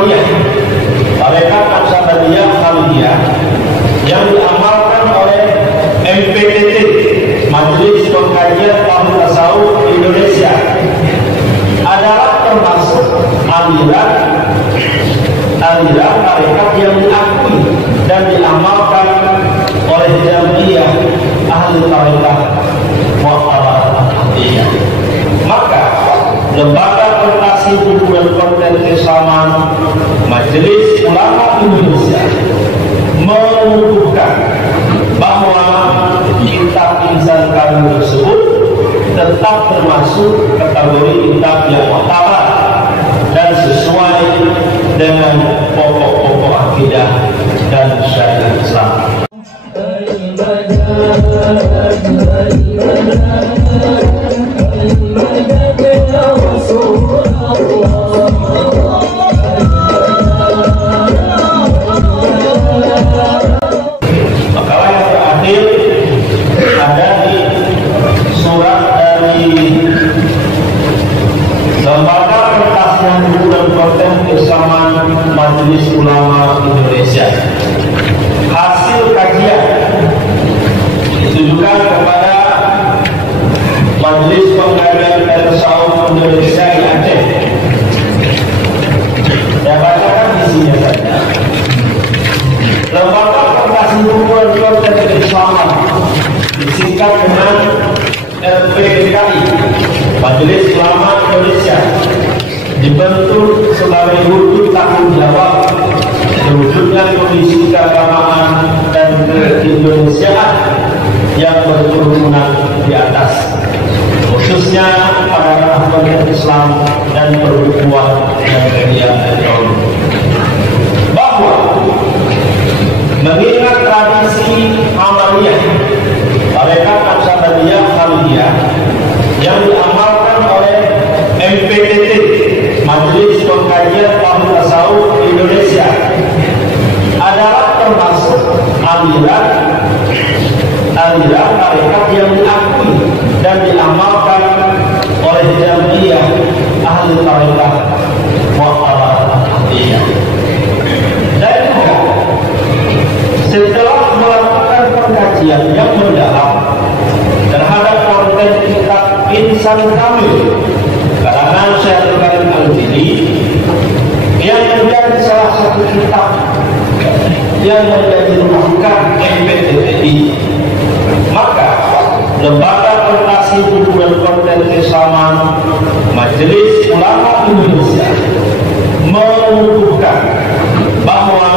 Amaliyah, Tarekat Naqsyabandiyah Khalidiyah, yang diamalkan oleh MPTT, Majelis Pengkajian Ilmu Tasawuf Indonesia, adalah termasuk aliran tarekat yang diakui dan diamalkan oleh Jamiah Ahli Tarekat Mu'tabar Ahmadiyah. Maka Lembaga Prestasi Buku dan Konten Keislaman Majelis Ulama Indonesia mengukuhkan bahwa kitab insan kami tersebut tetap termasuk kategori kitab yang mu'tabar dan sesuai dengan pokok-pokok akidah dan syariat Islam. Makalah yang terakhir ada di surat dari Lembaga Pengkajian Buku dan Konten Keislaman Majelis Ulama Indonesia. Hasil kajian ditujukan kepada Majelis Pengkajian Tasawuf Indonesia di Aceh. Saya bacakan isinya saja. Lembaga Pengkajian Buku dan Konten Keislaman, disingkat dengan LPKI, Majelis Ulama Indonesia, dibentuk sebagai wujud tanggung jawab terwujudnya kondisi keagamaan dan keindonesiaan yang berkerukunan di atas, khususnya pada ranah Islam dan perempuan yang mulia ekonomi. Bahwa mengingat tradisi amaliyah Tarekat Naqsyabandiyah Khalidiyah yang diamalkan oleh MPTT, Majelis Pengkajian Ilmu Tasawuf Indonesia, adalah termasuk aliran tarekat yang diakui dan diamalkan oleh Jamiah Ahli Tarekat Mu'tabar Ahmadiyah. Dan juga setelah melakukan pengkajian yang mendalam terhadap konten kitab Insan Kamil karangan Syekh Al-Karim Al-Jili, yang menjadi salah satu kitab yang menjadi rujukan MPTI, maka Lembaga Prestasi Buku dan Konten Keislaman Majelis Ulama Indonesia mengukuhkan bahwa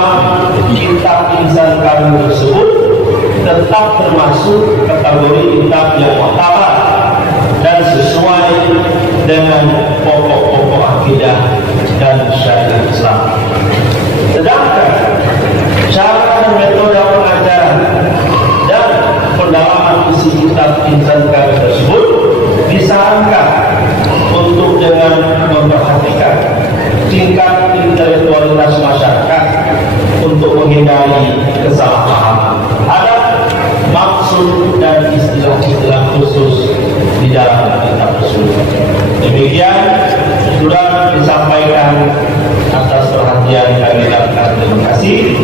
kitab Insan Kamil tersebut tetap termasuk kategori kitab yang mu'tabar dan sesuai dengan pokok-pokok akidah dan syariat Islam. Sedangkan cara dan metode pengajaran dan pendalaman isi kitab Insan Kamil tersebut disarankan untuk dengan memperhatikan tingkat intelektualitas masyarakat untuk menghindari kesalahpahaman terhadap maksud dan istilah-istilah khusus di dalam kitab tersebut. Demikian sudah disampaikan. Atas perhatian kami ucapkan terima kasih.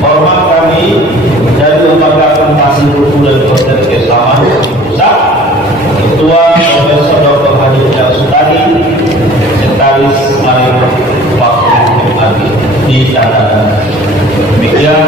Hormat kami dari Lembaga Pengkajian Buku dan Konten Keislaman Pusat, Ketua Profesor Dr. Haji Ujang Sutadi, Sekretaris Marim Wakil Adi di Jakarta. Demikian,